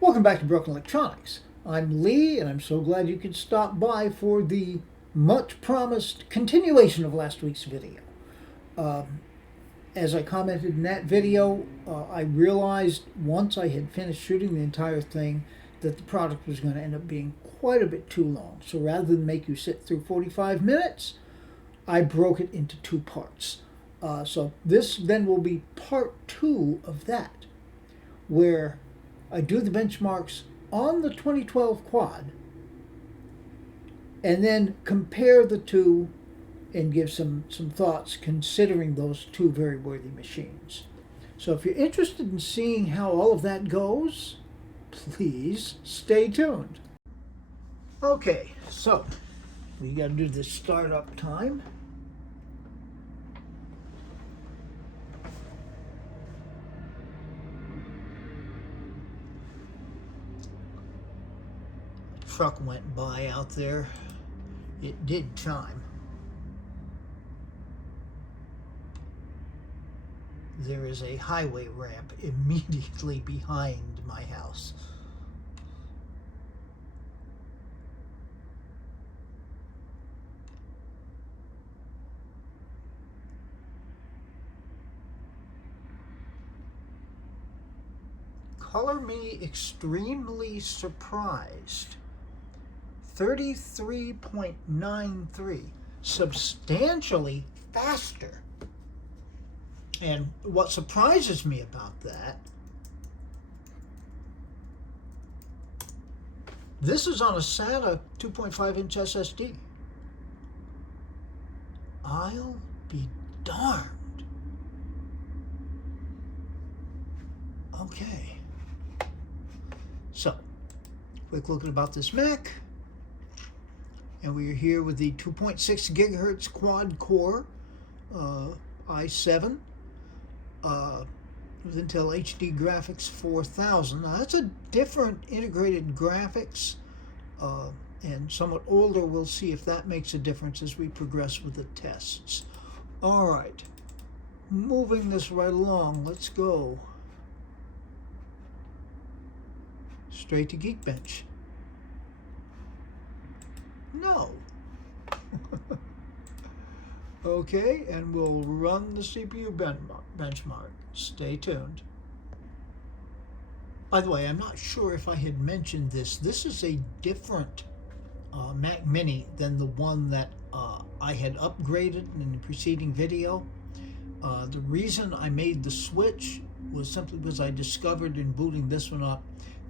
Welcome back to Broken Electronics. I'm Lee, and I'm so glad you could stop by for the much promised continuation of last week's video. As I commented in that video, I realized once I had finished shooting the entire thing that the product was going to end up being quite a bit too long. So rather than make you sit through 45 minutes, I broke it into two parts. So this then will be part two of that, where I do the benchmarks on the 2012 quad and then compare the two and give some thoughts considering those two very worthy machines. So if you're interested in seeing how all of that goes, please stay tuned. Okay, so we got to do this startup time. Truck went by out there. It did chime. There is a highway ramp immediately behind my house. Color me extremely surprised. 33.93, substantially faster. And what surprises me about that, this is on a SATA 2.5-inch SSD. I'll be darned. Okay. So, quick look at about this Mac. And we're here with the 2.6 gigahertz quad core i7 with Intel HD Graphics 4000. Now that's a different integrated graphics and somewhat older. We'll see if that makes a difference as we progress with the tests. All right, moving this right along, let's go straight to Geekbench. No. Okay, and we'll run the CPU benchmark. Stay tuned. By the way, I'm not sure if I had mentioned this. This is a different Mac Mini than the one that I had upgraded in the preceding video. The reason I made the switch was simply because I discovered in booting this one up,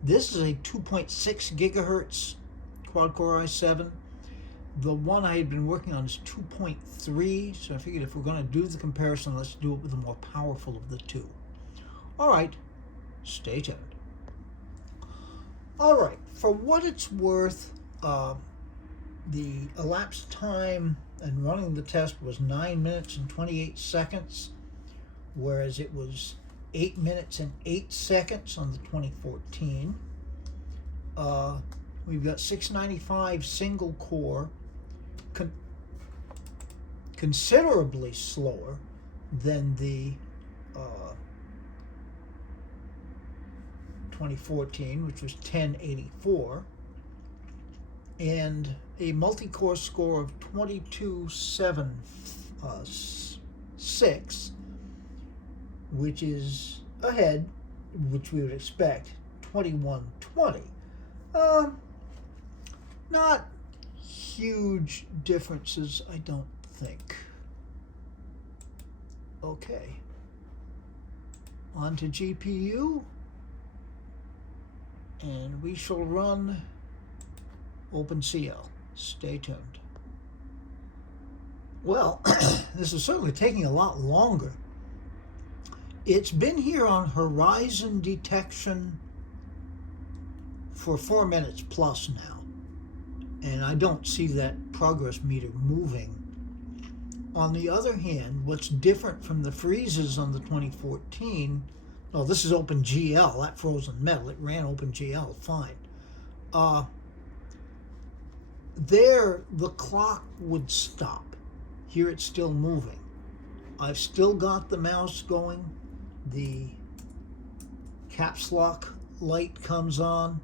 this is a 2.6 gigahertz quad-core i7. The one I had been working on is 2.3, so I figured if we're going to do the comparison, let's do it with the more powerful of the two. All right, stay tuned. All right, for what it's worth, the elapsed time and running the test was 9 minutes and 28 seconds, whereas it was 8 minutes and 8 seconds on the 2014. We've got 695 single core, considerably slower than the 2014, which was 1084, and a multi-core score of 22.76, which is ahead, which we would expect, 2120. Not huge differences, I don't think. Okay. On to GPU. And we shall run OpenCL. Stay tuned. Well, this is certainly taking a lot longer. It's been here on horizon detection for 4 minutes plus now, and I don't see that progress meter moving. On the other hand, what's different from the freezes on the 2014, oh, this is OpenGL, that frozen metal, it ran OpenGL fine. There, the clock would stop. Here it's still moving. I've still got the mouse going. The caps lock light comes on.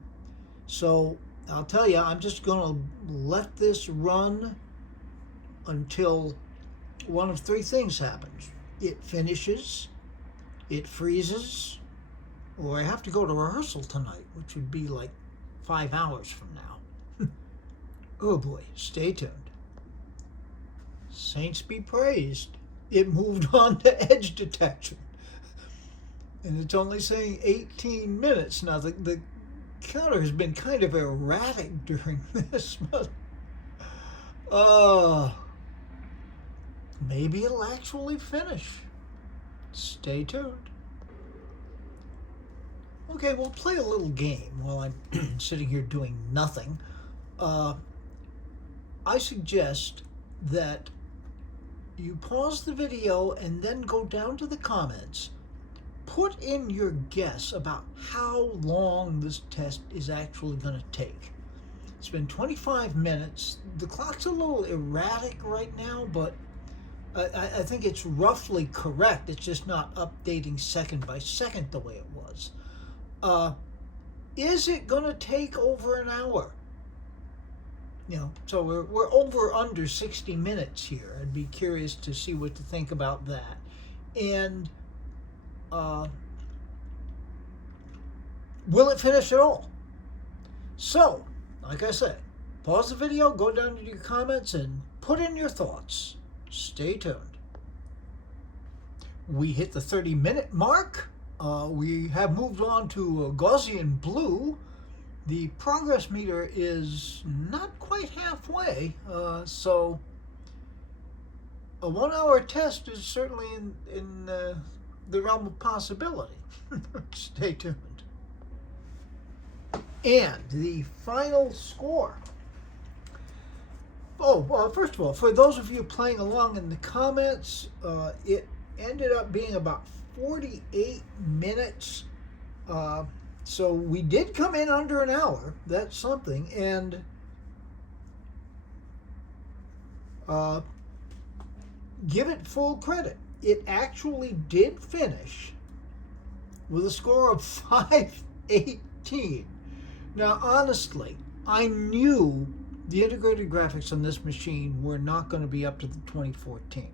So I'll tell you, I'm just going to let this run until one of three things happens. It finishes, it freezes, or I have to go to rehearsal tonight, which would be like 5 hours from now. Oh boy, stay tuned. Saints be praised. It moved on to edge detection. And it's only saying 18 minutes. Now, the counter has been kind of erratic during this, but maybe it'll actually finish. Stay tuned. Okay, we'll play a little game while I'm sitting here doing nothing. I suggest that you pause the video and then go down to the comments. Put in your guess about how long this test is actually going to take. It's been 25 minutes. The clock's a little erratic right now, but I think it's roughly correct. It's just not updating second by second the way it was. Is it going to take over an hour? You know, so we're over under 60 minutes here. I'd be curious to see what to think about that. And will it finish at all? So, like I said, pause the video, go down to your comments, and put in your thoughts. Stay tuned. We hit the 30-minute mark. We have moved on to Gaussian blue. The progress meter is not quite halfway, so a 1 hour test is certainly in the realm of possibility. Stay tuned. And the final score. First of all, for those of you playing along in the comments, it ended up being about 48 minutes. So we did come in under an hour. That's something. And give it full credit. It actually did finish with a score of 518. Now, honestly, I knew the integrated graphics on this machine were not going to be up to the 2014.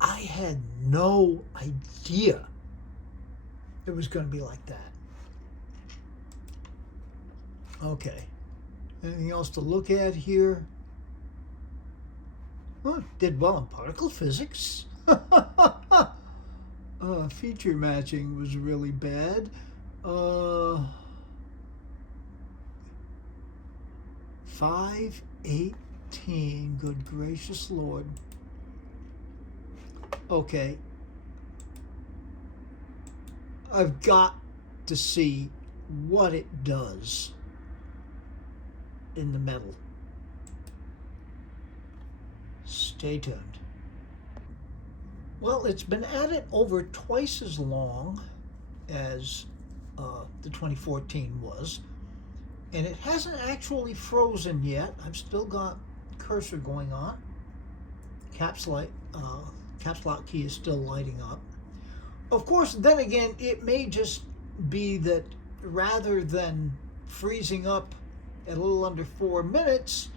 I had no idea it was going to be like that. Okay. Anything else to look at here? Well, did well in particle physics. Feature matching was really bad. 518. Good gracious Lord. Okay. I've got to see what it does in the metal. Stay tuned. Well, it's been at it over twice as long as the 2014 was, and it hasn't actually frozen yet. I've still got cursor going on. Caps lock key is still lighting up. Of course, then again, it may just be that rather than freezing up at a little under 4 minutes,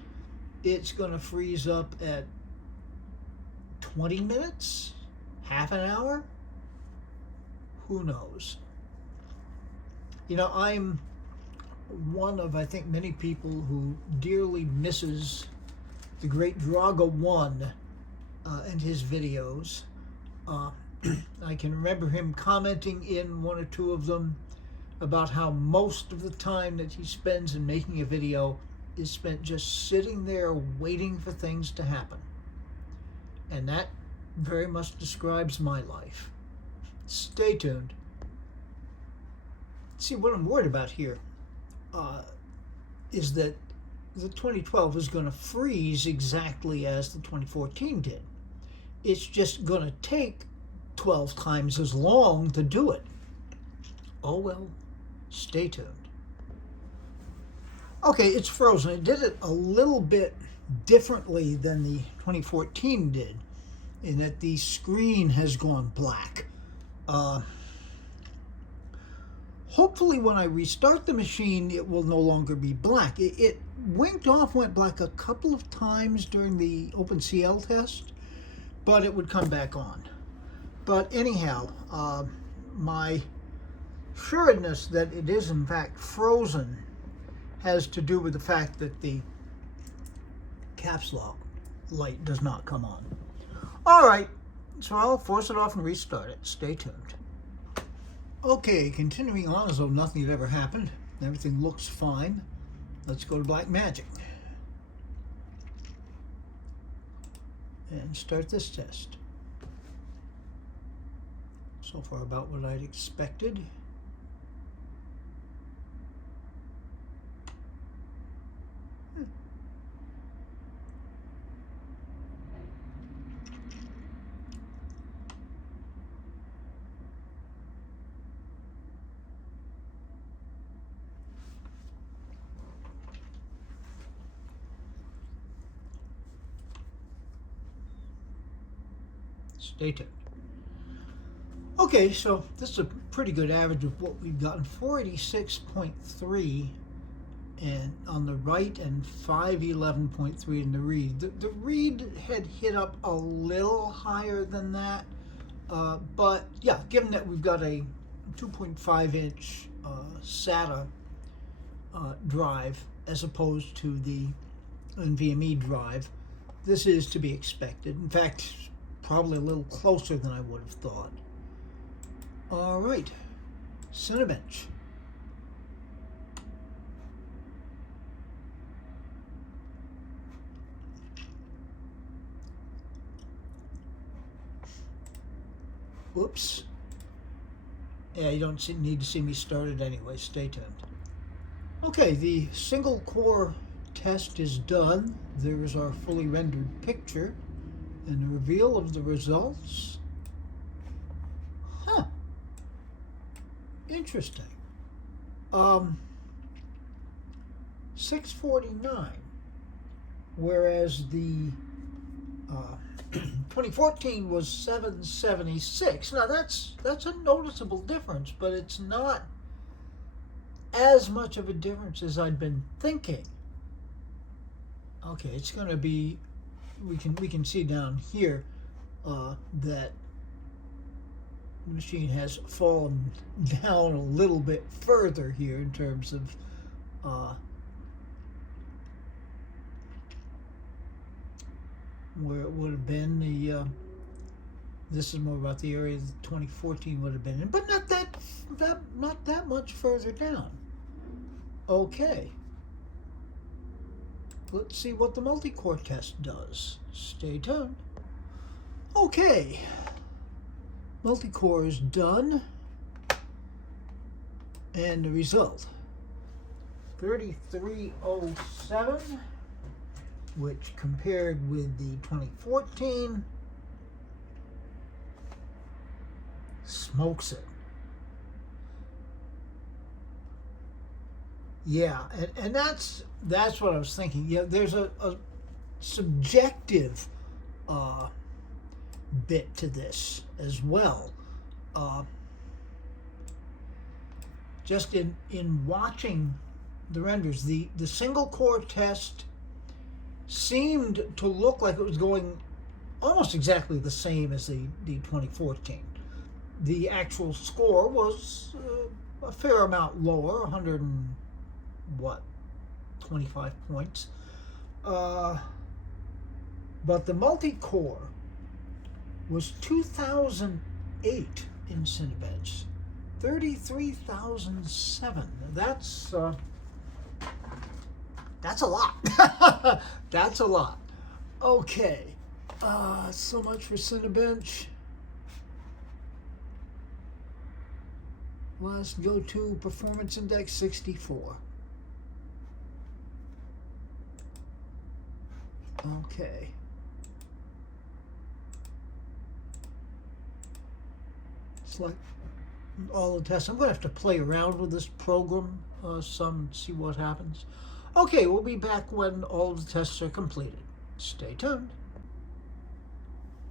it's going to freeze up at 20 minutes, half an hour. Who knows? You know, I'm one of, I think, many people who dearly misses the great Draga 1 and his videos. I can remember him commenting in one or two of them about how most of the time that he spends in making a video is spent just sitting there waiting for things to happen. And that very much describes my life. Stay tuned. See, what I'm worried about here is that the 2012 is going to freeze exactly as the 2014 did. It's just going to take 12 times as long to do it. Oh well, stay tuned. Okay, it's frozen. It did it a little bit differently than the 2014 did, in that the screen has gone black. Hopefully when I restart the machine, it will no longer be black. It winked off, went black a couple of times during the OpenCL test, but it would come back on. But anyhow, my sureness that it is in fact frozen has to do with the fact that the caps lock light does not come on. All right, so I'll force it off and restart it. Stay tuned. Okay, continuing on as though nothing had ever happened. Everything looks fine. Let's go to Blackmagic and start this test. So far about what I'd expected. Stay tuned. Okay, so this is a pretty good average of what we've gotten. 486.3 and on the write and 511.3 in the read. The read had hit up a little higher than that, but yeah, given that we've got a 2.5-inch SATA drive as opposed to the NVMe drive, this is to be expected. In fact, probably a little closer than I would have thought. All right, Cinebench. Whoops. Yeah, you don't need to see me start it anyway. Stay tuned. Okay, the single core test is done. There is our fully rendered picture and the reveal of the results. Huh. Interesting. 649, whereas the 2014 was 776. Now that's a noticeable difference, but it's not as much of a difference as I'd been thinking. Okay, it's going to be, we can see down here that the machine has fallen down a little bit further here in terms of where it would have been. The this is more about the area that 2014 would have been in, but not that much further down. Okay, let's see what the multi-core test does. Stay tuned. Okay, multi-core is done, and the result 3307, which compared with the 2014 smokes it. Yeah, and that's what I was thinking. Yeah, there's a subjective bit to this as well. Just in watching the renders, the single core test seemed to look like it was going almost exactly the same as the 2014. The actual score was a fair amount lower, 25 points. But the multi-core was 2008 in Cinebench, 33,007. That's a lot. That's a lot. Okay, so much for Cinebench. Let's go to Performance Index 64. Okay. Select all the tests. I'm going to have to play around with this program some, see what happens. Okay, we'll be back when all of the tests are completed. Stay tuned.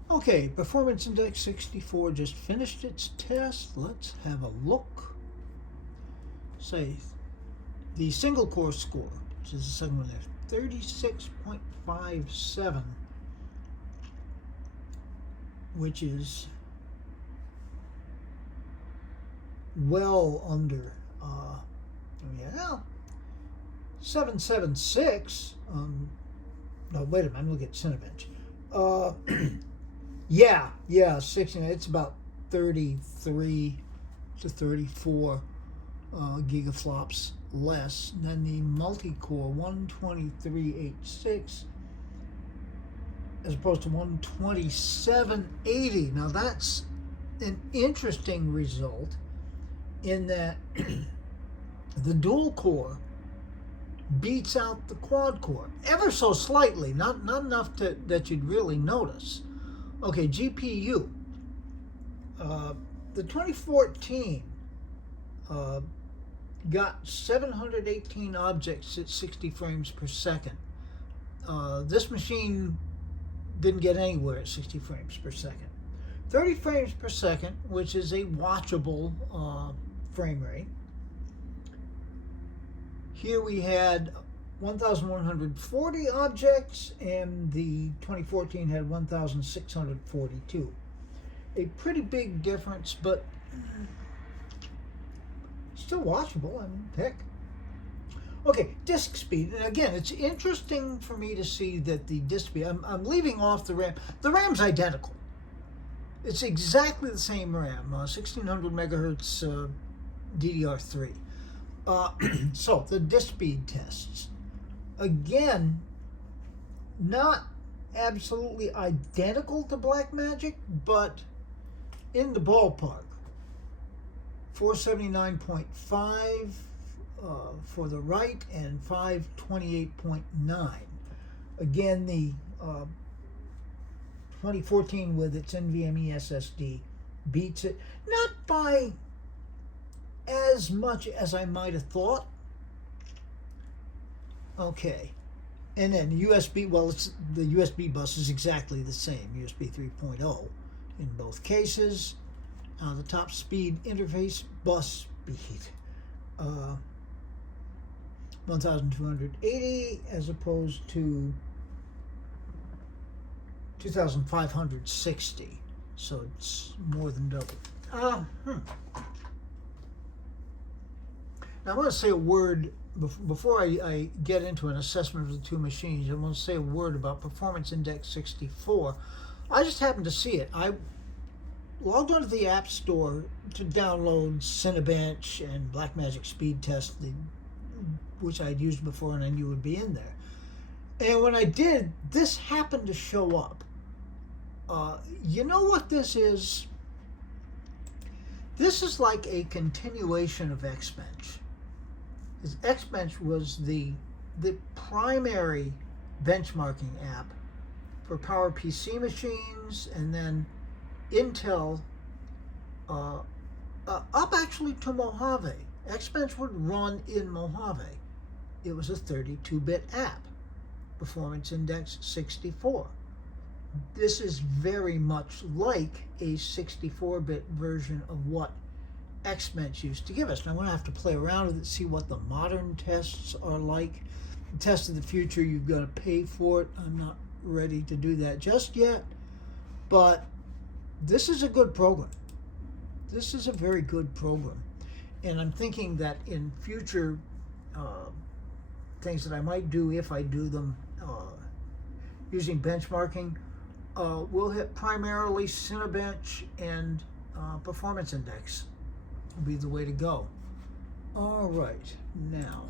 Okay, Performance Index 64 just finished its test. Let's have a look. say the single core score, which is the second one there, 36.57, which is well under, yeah, 776. No, wait a minute, I'm looking at Cinebench. Yeah, 16. It's about 33 to 34 gigaflops less than the multi-core 12386 as opposed to 12780. Now that's an interesting result in that the dual core beats out the quad core ever so slightly, not enough that you'd really notice. Okay, GPU. The 2014 got 718 objects at 60 frames per second. This machine didn't get anywhere at 60 frames per second. 30 frames per second, which is a watchable frame rate. Here we had 1,140 objects, and the 2014 had 1,642. A pretty big difference, but still watchable. I mean, heck. Okay, disk speed. And again, it's interesting for me to see that the disk speed, I'm leaving off the RAM. The RAM's identical. It's exactly the same RAM, 1600 megahertz DDR3. So the disk speed tests, again, not absolutely identical to Blackmagic, but in the ballpark. 479.5 for the right and 528.9. Again, the 2014 with its NVMe SSD beats it, not by as much as I might have thought. Okay, and then USB, well, the USB bus is exactly the same, USB 3.0 in both cases. The top speed interface bus speed, 1,280 as opposed to 2,560, so it's more than double. Now, I want to say a word, before I get into an assessment of the two machines, I want to say a word about Performance Index 64. I just happened to see it. I logged onto the App Store to download Cinebench and Blackmagic Speed Test, which I'd used before and I knew would be in there. And when I did, this happened to show up. You know what this is? This is like a continuation of Xbench. Xbench was the primary benchmarking app for PowerPC machines, and then Intel up actually to Mojave. Xbench would run in Mojave. It was a 32-bit app. Performance Index 64. This is very much like a 64-bit version of what Xbench used to give us. Now I'm going to have to play around with it, see what the modern tests are like. The test of the future, you've got to pay for it. I'm not ready to do that just yet, but this is a good program. This is a very good program. And I'm thinking that in future things that I might do, if I do them using benchmarking, we'll hit primarily Cinebench and Performance Index will be the way to go. All right, now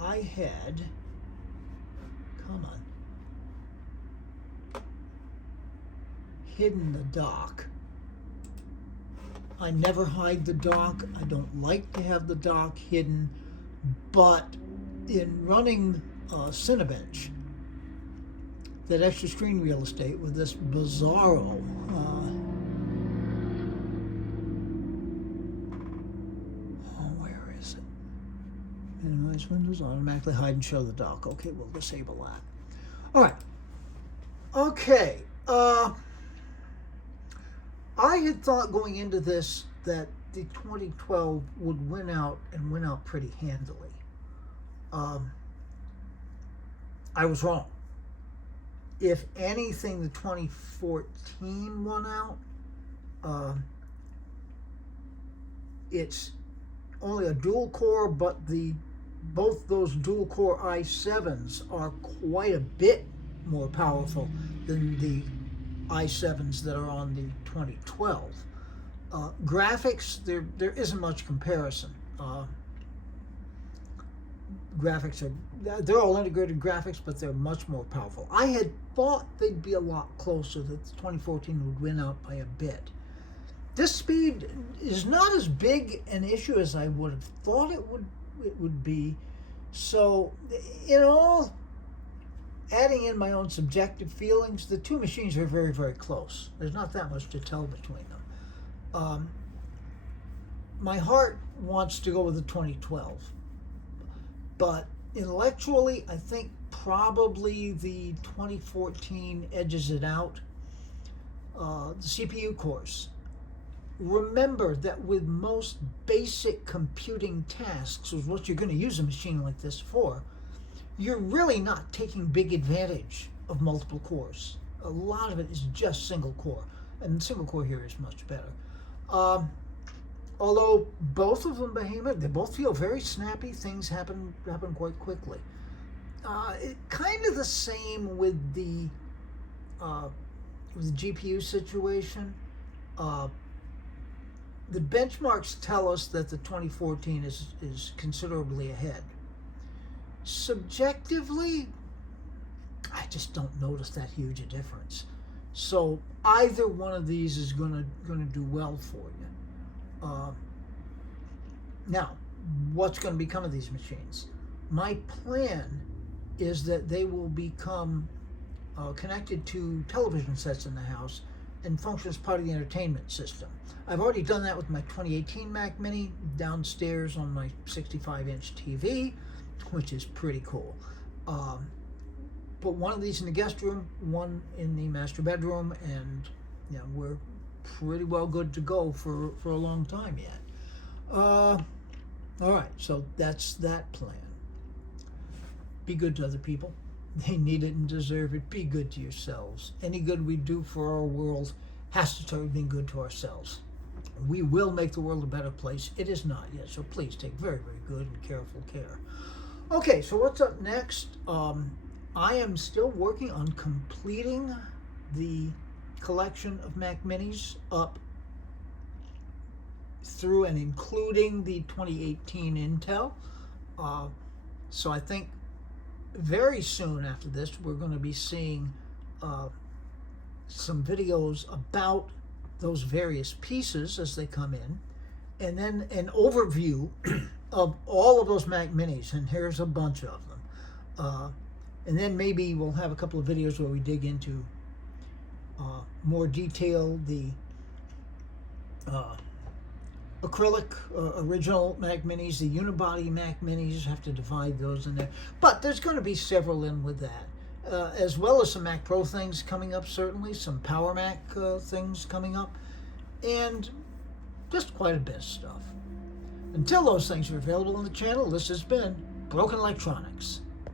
I had, come on, hidden the dock. I never hide the dock. I don't like to have the dock hidden, but in running Cinebench, that extra screen real estate with this bizarro where is it? Minimize windows, automatically hide and show the dock. Okay, we'll disable that. All right. Okay. I had thought going into this that the 2012 would win out and win out pretty handily. I was wrong. If anything, the 2014 won out. It's only a dual core, but both those dual core i7s are quite a bit more powerful than the i7s that are on the 2012. Graphics, there isn't much comparison. Graphics they're all integrated graphics, but they're much more powerful. I had thought they'd be a lot closer, that the 2014 would win out by a bit. This speed is not as big an issue as I would have thought it would be. So, in all, adding in my own subjective feelings, the two machines are very, very close. There's not that much to tell between them. My heart wants to go with the 2012, but intellectually, I think probably the 2014 edges it out. The CPU cores. Remember that with most basic computing tasks, is what you're going to use a machine like this for, you're really not taking big advantage of multiple cores. A lot of it is just single core, and single core here is much better. Although both of them, Behemoth, they both feel very snappy. Things happen quite quickly. Kind of the same with the GPU situation. The benchmarks tell us that the 2014 is considerably ahead. Subjectively, I just don't notice that huge a difference. So either one of these is going to do well for you. Now, what's going to become of these machines? My plan is that they will become connected to television sets in the house and function as part of the entertainment system. I've already done that with my 2018 Mac Mini downstairs on my 65-inch TV, which is pretty cool. Put one of these in the guest room, one in the master bedroom, and we're pretty well good to go for a long time yet. All right, so that's that plan. Be good to other people. They need it and deserve it. Be good to yourselves. Any good we do for our world has to start with being good to ourselves. We will make the world a better place. It is not yet, so please take very, very good and careful care. Okay, so what's up next? I am still working on completing the collection of Mac Minis up through and including the 2018 Intel. So I think very soon after this, we're going to be seeing some videos about those various pieces as they come in, and then an overview of all of those Mac Minis, and here's a bunch of them. And then maybe we'll have a couple of videos where we dig into more detail, the acrylic original Mac Minis, the unibody Mac Minis, have to divide those in there. But there's going to be several in with that, as well as some Mac Pro things coming up, certainly, some Power Mac things coming up, and just quite a bit of stuff. Until those things are available on the channel, this has been Broken Electronics.